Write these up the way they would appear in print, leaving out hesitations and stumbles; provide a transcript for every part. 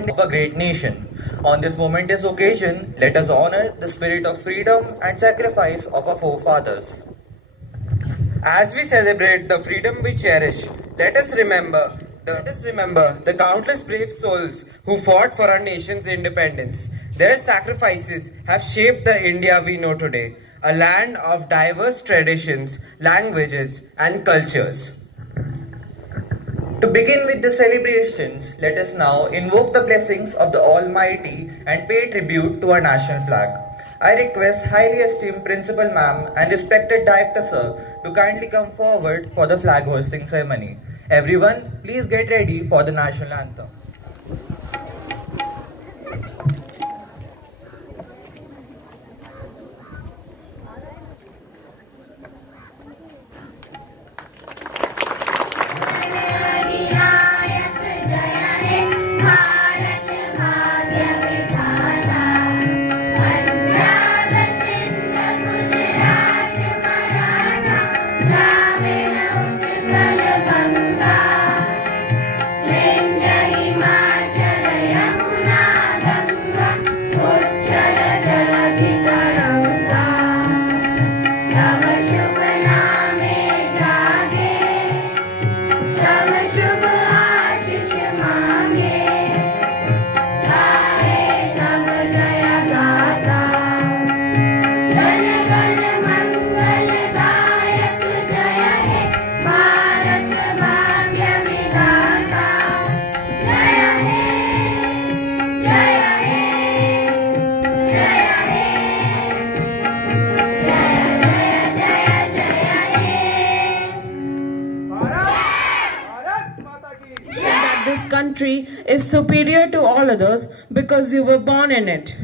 independence of a great nation. On this momentous occasion, let us honor the spirit of freedom and sacrifice of our forefathers. As we celebrate the freedom we cherish, let us remember the countless brave souls who fought for our nation's independence. Their sacrifices have shaped the India we know today, a land of diverse traditions, languages, and cultures. To begin with the celebrations, let us now invoke the blessings of the Almighty and pay tribute to our national flag. I request highly esteemed Principal Ma'am and respected Director Sir to kindly come forward for the flag hosting ceremony. Everyone, please get ready for the national anthem. Country is superior to all others because you were born in it.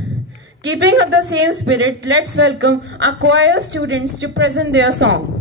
Keeping up the same spirit, let's welcome our choir students to present their song.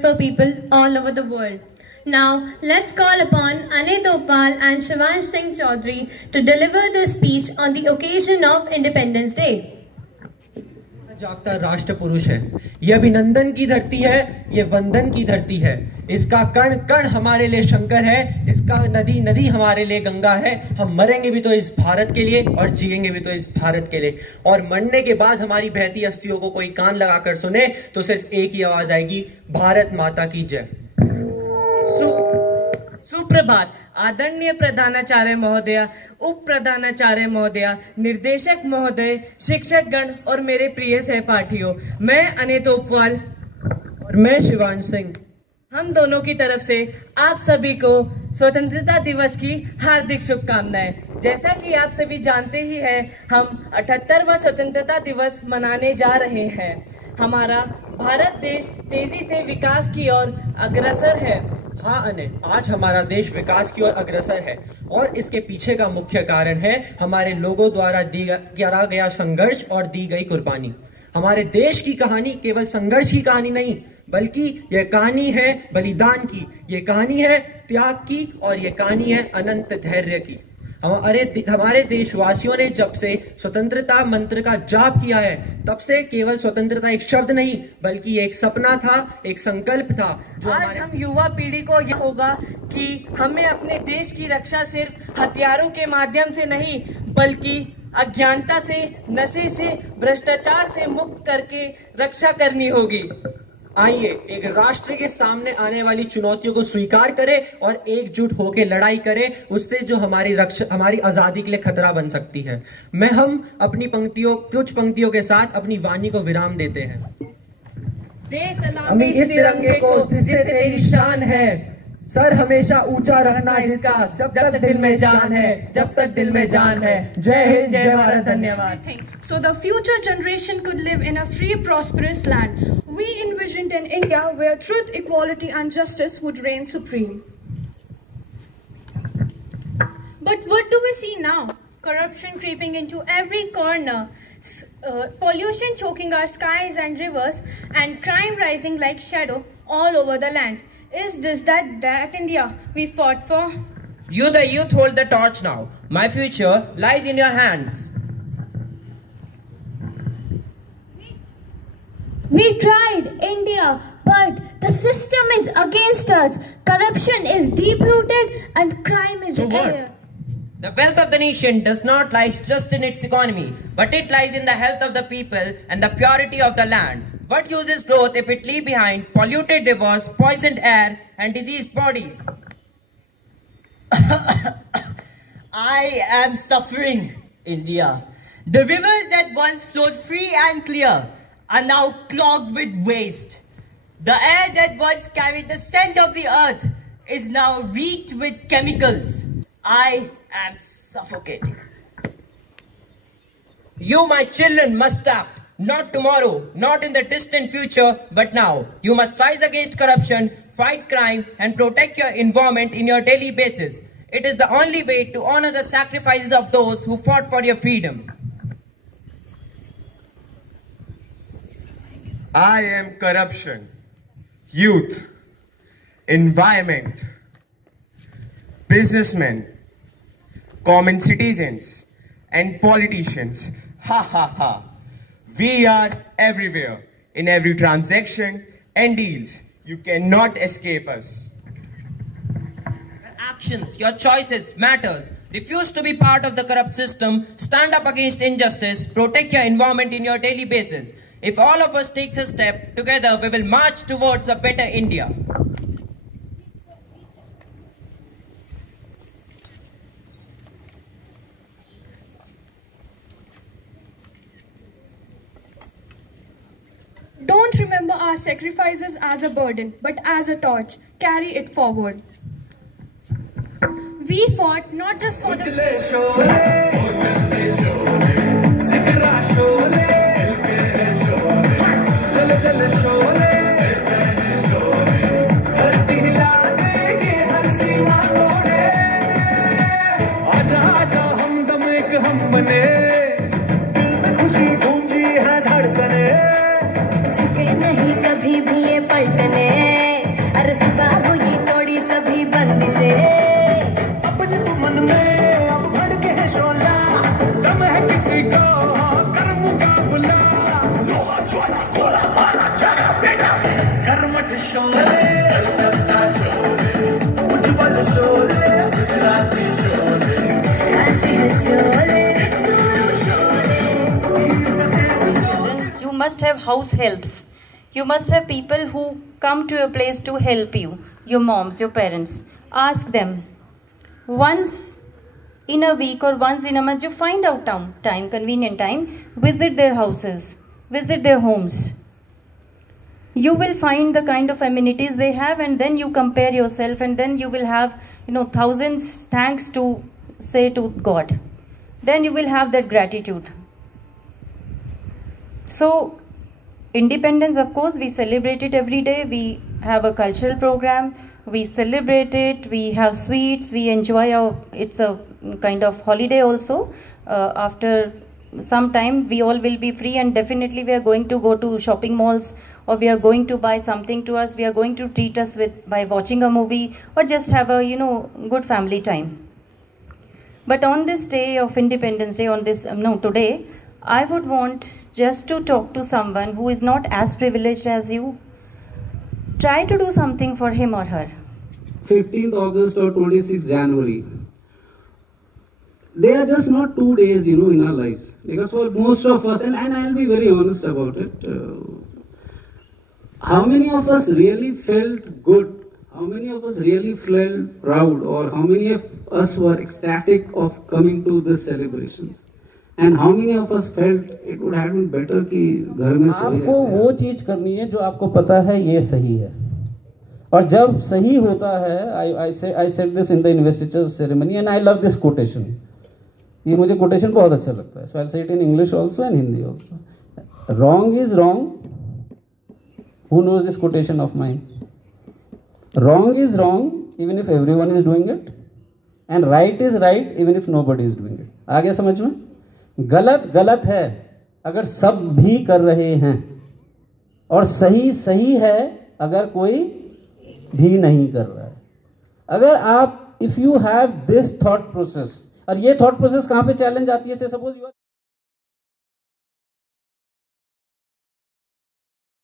For people all over the world. Now, let's call upon Ane Topwal and Shivansh Singh Chaudhary to deliver their speech on the occasion of Independence Day. जागता राष्ट्र पुरुष है, ये अभिनंदन की धरती है, ये वंदन की धरती है, इसका कण कण हमारे लिए शंकर है, इसका नदी नदी हमारे लिए गंगा है। हम मरेंगे भी तो इस भारत के लिए और जिएंगे भी तो इस भारत के लिए, और मरने के बाद हमारी बहती अस्थियों को कोई कान लगाकर सुने तो सिर्फ एक ही आवाज आएगी, भारत माता की जय। सुप्रभात आदरणीय प्रधानाचार्य महोदय, उप प्रधानाचार्य महोदय, निर्देशक महोदय, शिक्षकगण और मेरे प्रिय सहपाठियों, मैं अने तोपवाल और मैं शिवांश सिंह, हम दोनों की तरफ से आप सभी को स्वतंत्रता दिवस की हार्दिक शुभकामनाएं। जैसा कि आप सभी जानते ही हैं, हम 78वां स्वतंत्रता दिवस मनाने जा रहे हैं। हमारा भारत देश तेजी से विकास की ओर अग्रसर है। हाँ अने, आज हमारा देश विकास की ओर अग्रसर है और इसके पीछे का मुख्य कारण है हमारे लोगों द्वारा किया गया संघर्ष और दी गई कुर्बानी। हमारे देश की कहानी केवल संघर्ष की कहानी नहीं, बल्कि यह कहानी है बलिदान की, ये कहानी है त्याग की और ये कहानी है अनंत धैर्य की। हमारे देशवासियों ने जब से स्वतंत्रता मंत्र का जाप किया है, तब से केवल स्वतंत्रता एक शब्द नहीं बल्कि एक सपना था, एक संकल्प था। जो आज हम युवा पीढ़ी को यह होगा कि हमें अपने देश की रक्षा सिर्फ हथियारों के माध्यम से नहीं, बल्कि अज्ञानता से, नशे से, भ्रष्टाचार से मुक्त करके रक्षा करनी होगी। आइए एक राष्ट्र के सामने आने वाली चुनौतियों को स्वीकार करें और एकजुट होकर लड़ाई करें उससे जो हमारी आजादी के लिए खतरा बन सकती है। हम अपनी कुछ पंक्तियों के साथ अपनी वाणी को विराम देते हैं। हमें इस तिरंगे को जिससे तेरी शान है, सर हमेशा ऊंचा रखना जिसका, जब तक दिल में जान है, जब तक दिल में जान है। जय हिंद, जय भारत, धन्यवाद। So the future generation could live in a free, prosperous land. We envisioned an India where truth, equality and justice would reign supreme. But what do we see now? Corruption creeping into every corner, pollution choking our skies and rivers, and crime rising like shadow all over the land. Is this that India we fought for? You the youth hold the torch now. My future lies in your hands. We tried, India, but the system is against us. Corruption is deep-rooted and crime is air. The wealth of the nation does not lie just in its economy, but it lies in the health of the people and the purity of the land. What use is growth if it leaves behind polluted rivers, poisoned air, and diseased bodies? I am suffering, India. The rivers that once flowed free and clear are now clogged with waste. The air that once carried the scent of the earth is now reeked with chemicals. I am suffocating. You, my children, must act. Not tomorrow, not in the distant future, but now. You must rise against corruption, fight crime, and protect your environment in your daily basis. It is the only way to honor the sacrifices of those who fought for your freedom. I am corruption, youth, environment, businessmen, common citizens, and politicians. Ha ha ha. We are everywhere, in every transaction and deals. You cannot escape us. Your actions, your choices matters. Refuse to be part of the corrupt system. Stand up against injustice. Protect your environment in your daily basis. If all of us take a step, together we will march towards a better India. Don't remember our sacrifices as a burden, but as a torch. Carry it forward. We fought not just for the You must have house helps. You must have people who come to your place to help you. Your moms, your parents. Ask them. Once in a week or once in a month, you find out convenient time, visit their houses, visit their homes. You will find the kind of amenities they have, and then you compare yourself, and then you will have, thousands thanks to say to God. Then you will have that gratitude. So, independence, of course, we celebrate it every day. We have a cultural program. We celebrate it. We have sweets. We enjoy it's a kind of holiday also. After some time, we all will be free, and definitely we are going to go to shopping malls, or we are going to buy something to us. We are going to treat us by watching a movie, or just have a, good family time. But on this day of Independence Day, today, I would want just to talk to someone who is not as privileged as you. Try to do something for him or her. 15th August or 26th January. They are just not 2 days, in our lives. Because for most of us, and I'll be very honest about it, how many of us really felt good? How many of us really felt proud? Or how many of us were ecstatic of coming to this celebrations? And how many of us felt it would have been better कि घर में आपको वो चीज करनी है जो आपको पता है ये सही है, और जब सही होता है, I said this in the investiture ceremony and I love this quotation. ये मुझे quotation बहुत अच्छा लगता है. So I'll say it in English also and Hindi also. Wrong is wrong. Who knows this quotation of mine? Wrong is wrong even if everyone is doing it, and right is right even if nobody is doing it. आ गया समझ में? गलत गलत है अगर सब भी कर रहे हैं, और सही सही है अगर कोई भी नहीं कर रहा है. अगर आप if you have this thought process, और ये थॉट प्रोसेस कहां पे चैलेंज आती है? Suppose you